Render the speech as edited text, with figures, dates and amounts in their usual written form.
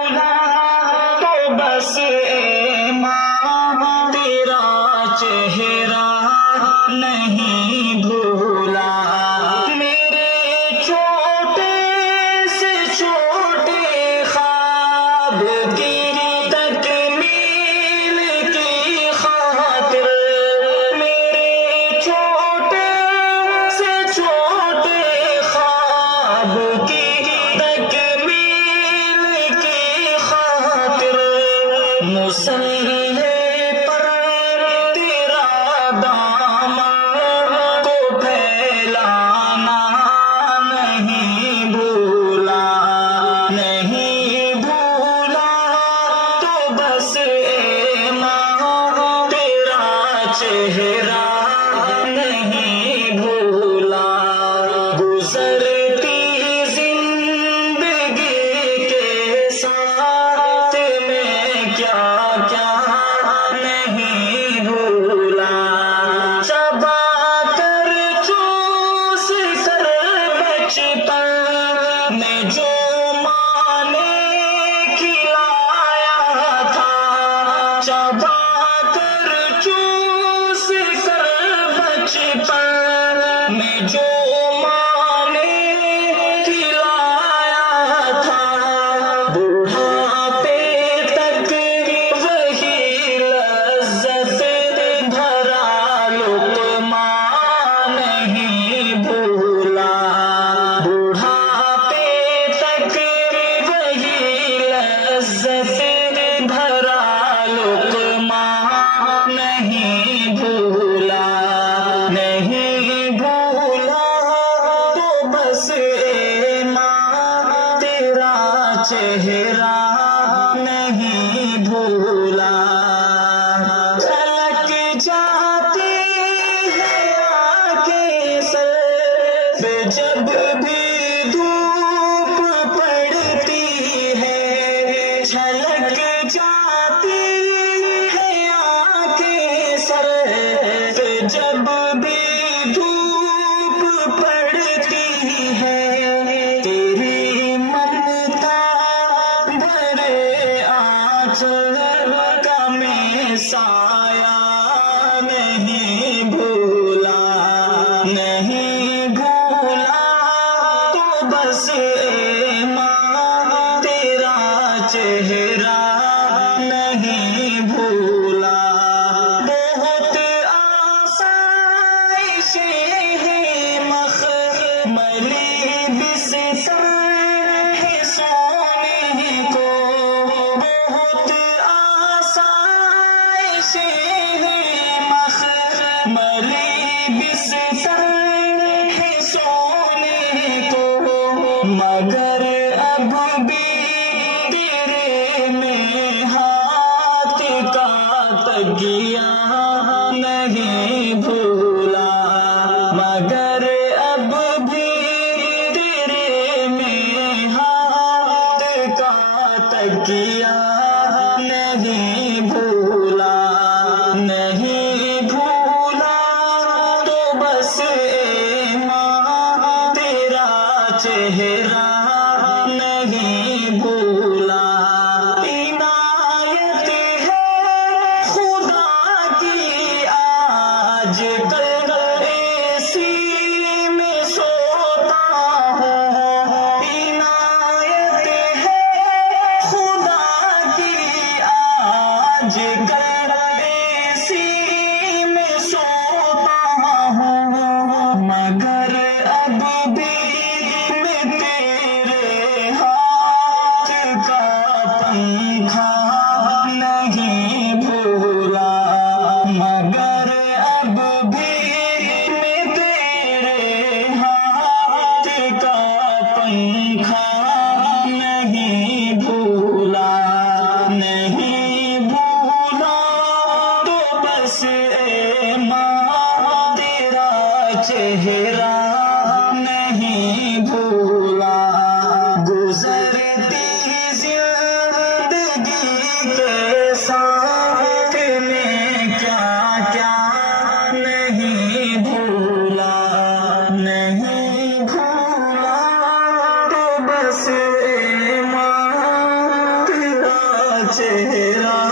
تو بس اے ماں تیرا چہرہ نہیں بھولا، میرے چھوٹے سے چھوٹے خواب کی تکمیل کی خاطر، میرے چھوٹے سے چھوٹے خواب کی تکمیل کی خاطر، مسلح پر تیرا دامن کو پھیلانا نہیں بھولا، نہیں بھولا، تو بس اے ماں تیرا چہرہ نہیں بھولا، گزرتی زندگی کے ساتھ میں کیا کیا نہیں بھولا، چبا کر چوس کر بچپن میں جو ماں نے کھلایا تھا، چبا کر چوس کر بچپن میں جو ماں نے کھلایا تھا، بڑھاپے تک وہی لذت بھرا لقمہ نہیں بھولا، بڑھاپے تک وہی لذت بھرا لقمہ نہیں بھولا، نہیں بھولا، تو بس اے ماں تیرا چہرہ نہیں بھولا، جھلک جاتی ہے آنکھیں سر پہ جب بھی دھوپ پڑتی ہے، جھلک جاتی ہے آنکھیں سر پہ جب بھی دھوپ پڑتی ہے، تیری ممتا بھرے آنچل کا میں سایہ نہیں بھولا، نہیں بھولا، تو بس اے ماں تیرا چہرہ نہیں بھولا، بہت آسائشیں ہیں مخملی بستر ہے سونے کو، بہت آسائشیں ہیں مخملی بستر ہے سونے کو، مگر اب بھی تیرے میں ہاتھ کا تکیہ نہیں بھولا، مگر اب بھی تیرے میں ہاتھ کا تکیہ نہیں بھولا، نہیں بھولا، تو بس اے ماں تیرا چہرہ نہیں بھولا، عنایت ہے خدا کی آج کل اسی میں سوتا ہوں، عنایت ہے خدا کی آج کل اسی میں سوتا ہوں، مگر اب بھی میں تیرے ہاتھ کا پنکھا نہیں بھولا، مگر اب بھی میں تیرے ہاتھ کا پنکھا نہیں بھولا، نہیں بھولا، تو بس اے ماں تیرا چہرہ نہیں بھولا، گزرتی زندگی کے ساتھ چہرہ